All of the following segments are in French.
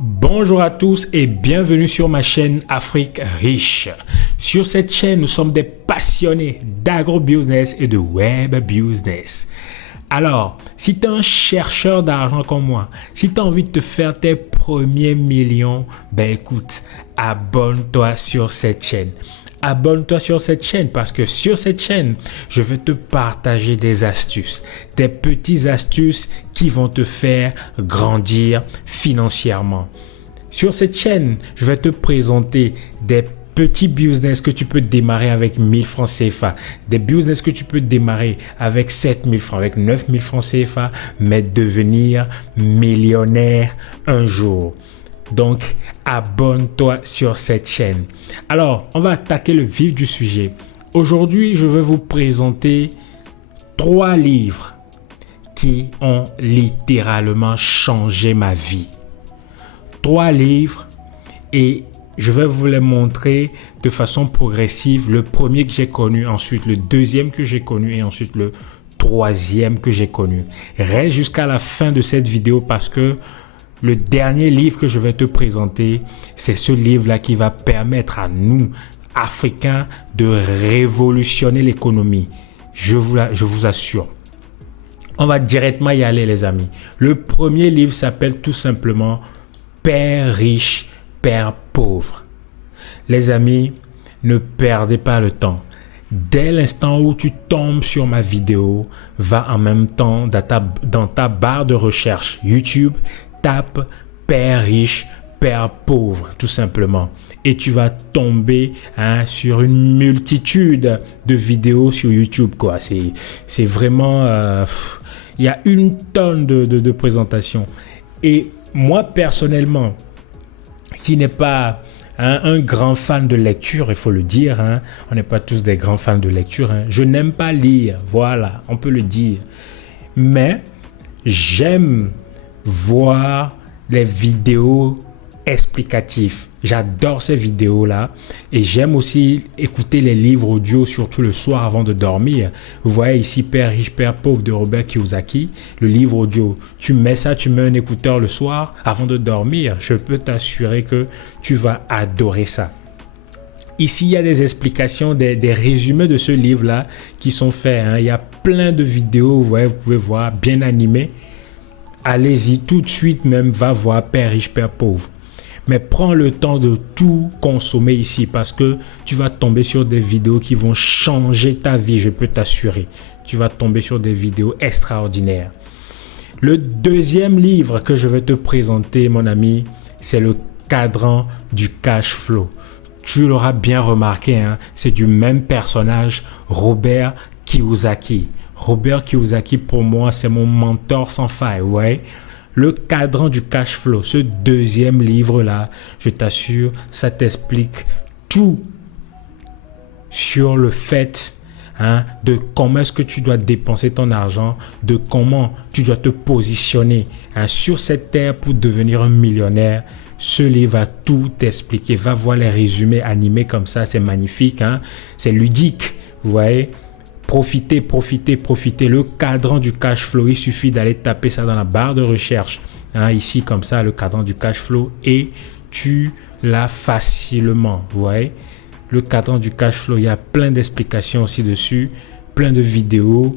Bonjour à tous et bienvenue sur ma chaîne Afrique Riche. Sur cette chaîne, nous sommes des passionnés d'agro-business et de web business. Alors, si tu es un chercheur d'argent comme moi, si tu as envie de te faire tes premiers millions, ben écoute, abonne-toi sur cette chaîne. Abonne-toi sur cette chaîne parce que sur cette chaîne, je vais te partager des astuces, des petites astuces qui vont te faire grandir financièrement. Sur cette chaîne, je vais te présenter des petits business que tu peux démarrer avec 1000 francs CFA, des business que tu peux démarrer avec 7000 francs, avec 9000 francs CFA, mais devenir millionnaire un jour. Donc, abonne-toi sur cette chaîne. Alors, on va attaquer le vif du sujet. Aujourd'hui, je vais vous présenter 3 livres qui ont littéralement changé ma vie. 3 livres et je vais vous les montrer de façon progressive. Le premier que j'ai connu, ensuite le deuxième que j'ai connu et ensuite le troisième que j'ai connu. Reste jusqu'à la fin de cette vidéo parce que le dernier livre que je vais te présenter, c'est ce livre-là qui va permettre à nous, Africains, de révolutionner l'économie. Je vous assure. On va directement y aller, les amis. Le premier livre s'appelle tout simplement « Père riche, Père pauvre ». Les amis, ne perdez pas le temps. Dès l'instant où tu tombes sur ma vidéo, va en même temps dans ta barre de recherche YouTube, tape Père riche, Père pauvre, tout simplement. Et tu vas tomber sur une multitude de vidéos sur YouTube, quoi. C'est vraiment... il y a une tonne de présentations. Et moi, personnellement, qui n'est pas un grand fan de lecture, il faut le dire, on n'est pas tous des grands fans de lecture. Je n'aime pas lire, voilà, on peut le dire. Mais j'aime voir les vidéos explicatives. J'adore ces vidéos-là et j'aime aussi écouter les livres audio, surtout le soir avant de dormir. Vous voyez ici Père riche, Père pauvre de Robert Kiyosaki, le livre audio. Tu mets ça, tu mets un écouteur le soir avant de dormir. Je peux t'assurer que tu vas adorer ça. Ici, il y a des explications, des résumés de ce livre-là qui sont faits. Il y a plein de vidéos, vous voyez, vous pouvez voir, bien animées. Allez-y, tout de suite même, va voir Père riche, Père pauvre. Mais prends le temps de tout consommer ici parce que tu vas tomber sur des vidéos qui vont changer ta vie, je peux t'assurer. Tu vas tomber sur des vidéos extraordinaires. Le deuxième livre que je vais te présenter, mon ami, c'est le cadran du cash flow. Tu l'auras bien remarqué, c'est du même personnage, Robert Kiyosaki. Robert Kiyosaki, pour moi, c'est mon mentor sans faille, ouais. Le cadran du cash flow, ce deuxième livre-là, je t'assure, ça t'explique tout sur le fait de comment est-ce que tu dois dépenser ton argent, de comment tu dois te positionner sur cette terre pour devenir un millionnaire. Ce livre va tout expliquer. Va voir les résumés animés comme ça, c'est magnifique, c'est ludique, vous voyez. Profitez. Le cadran du cash flow, il suffit d'aller taper ça dans la barre de recherche. Ici, comme ça, le cadran du cash flow et tu l'as facilement. Vous voyez, le cadran du cash flow, il y a plein d'explications aussi dessus, plein de vidéos.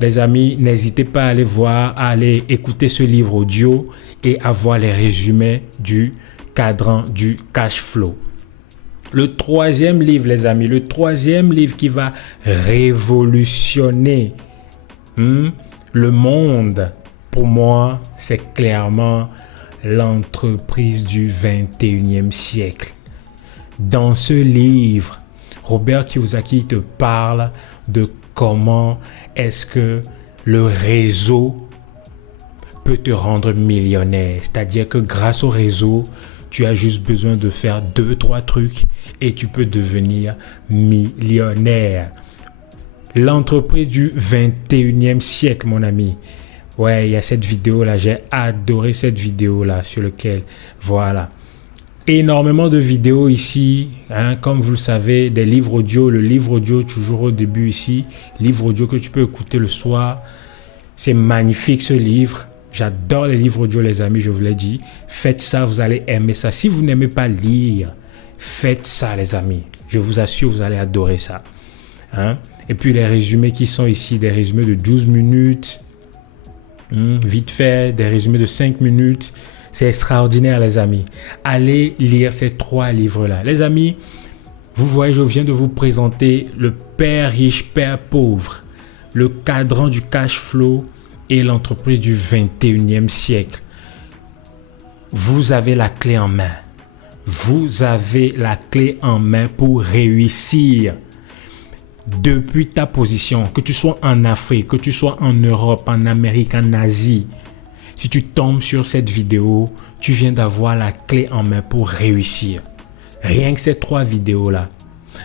Les amis, n'hésitez pas à aller voir, à aller écouter ce livre audio et à voir les résumés du cadran du cash flow. Le troisième livre, les amis, le troisième livre qui va révolutionner le monde, pour moi, c'est clairement l'entreprise du 21e siècle. Dans ce livre, Robert Kiyosaki te parle de comment est-ce que le réseau peut te rendre millionnaire. C'est-à-dire que grâce au réseau, tu as juste besoin de faire 2-3 trucs et tu peux devenir millionnaire. L'entreprise du 21e siècle, mon ami. Ouais, il y a cette vidéo-là. J'ai adoré cette vidéo-là sur laquelle, voilà. Énormément de vidéos ici, comme vous le savez, des livres audio. Le livre audio, toujours au début ici. Livre audio que tu peux écouter le soir. C'est magnifique ce livre. J'adore les livres audio, les amis, je vous l'ai dit. Faites ça, vous allez aimer ça. Si vous n'aimez pas lire, faites ça, les amis. Je vous assure, vous allez adorer ça. Hein? Et puis les résumés qui sont ici, des résumés de 12 minutes, vite fait, des résumés de 5 minutes. C'est extraordinaire, les amis. Allez lire ces 3 livres-là. Les amis, vous voyez, je viens de vous présenter le Père riche, Père pauvre, le cadran du cash flow et l'entreprise du 21e siècle. Vous avez la clé en main. Vous avez la clé en main pour réussir. Depuis ta position, que tu sois en Afrique, que tu sois en Europe, en Amérique, en Asie, si tu tombes sur cette vidéo, tu viens d'avoir la clé en main pour réussir. Rien que ces 3 vidéos-là.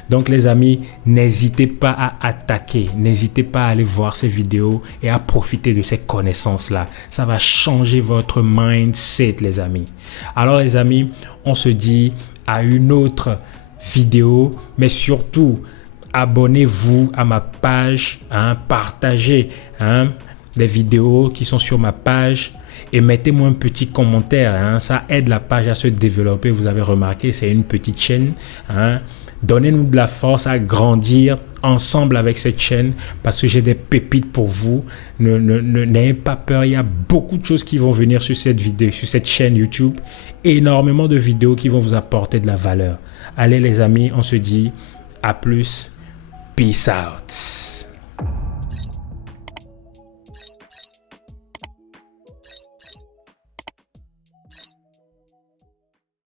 Donc les amis, n'hésitez pas à attaquer, n'hésitez pas à aller voir ces vidéos et à profiter de ces connaissances-là. Ça va changer votre mindset, les amis. Alors les amis, on se dit à une autre vidéo, mais surtout, abonnez-vous à ma page, partagez les vidéos qui sont sur ma page et mettez-moi un petit commentaire. Ça aide la page à se développer. Vous avez remarqué, c'est une petite chaîne. Donnez-nous de la force à grandir ensemble avec cette chaîne parce que j'ai des pépites pour vous. N'ayez pas peur, il y a beaucoup de choses qui vont venir sur cette vidéo, sur cette chaîne YouTube. Énormément de vidéos qui vont vous apporter de la valeur. Allez les amis, on se dit à plus. Peace out.